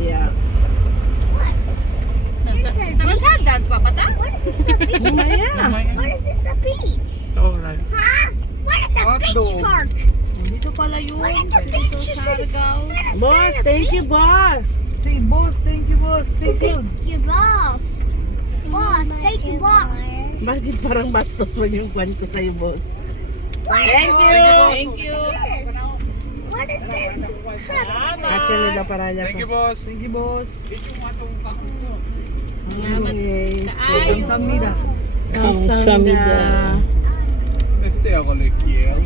Bisaya. Saan dance pa pata? What is this a beach? Mamaya. What is this a beach? Alright. Huh? What is the beach park? Dito pala yun. What is the Dito beach? sa Argao. Boss, thank you, boss. Say, boss, thank you, boss. Say, Thank you, boss. Boss, thank you, boss. Bakit parang bastos mo yung kwan ko sa'yo, boss? What Thank you. Thank you. is this? What is this? Trip. Actually, na para niya. Thank you, boss. Thank you, boss. Salamat. Okay. Kaay. Kamsamida. Este ako lekiel.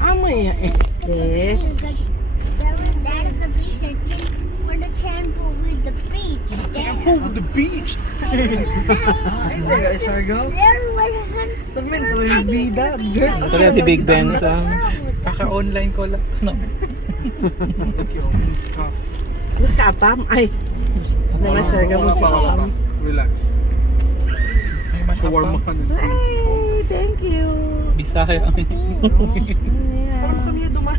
Amoy ya este. That is the beach. I think for the temple with the beach. Temple with the beach. There was Sabihin ko yung bida. Girl, Ito na si Big Ben sa kaka-online ko lang. Gusto ka pa? Ay. Naman sure ka mo pa. Relax. Shawarma ka na. Ay, thank you. Bisaya. Parang kami dumaan.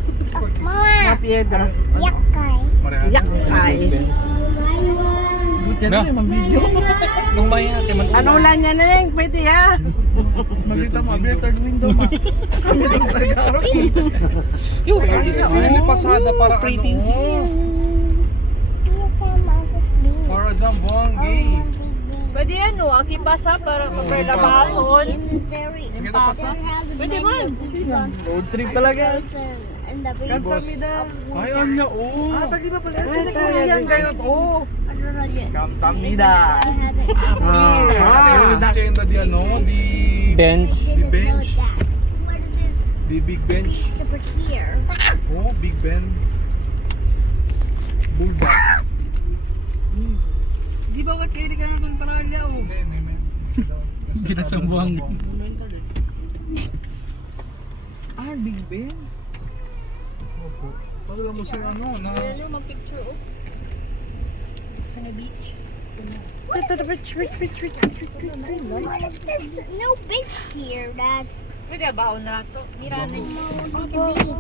Mama. Na piedra. Yakay. Yakay. No. Lumaya kay man. Ano lang yan eh? Pwede ya. Magita mo, third window ma. Yo, ay pasada para ano. Para Zambongi. Pwede yan no. Ang kipasa para magpapahon. Pwede man. Road trip talaga. Kamsamida. Ay, anya oh. Pag iba pala. Yan gayot. Oh. Kamsamida. Tienda di ano, di Bench. Di bench. What is this? Di big bench. Beach over here. Oh, Big Ben. Bulldog. Di ba kakiri ka natin paralya oh? Hindi, may. Ginasambong. Ah, Big Ben. Opo. Padala mo sila ano na Pwede mag-picture oh. Sa beach. What is this? No beach here, Dad. Pwede bahon na to. Miranin. No, the beach.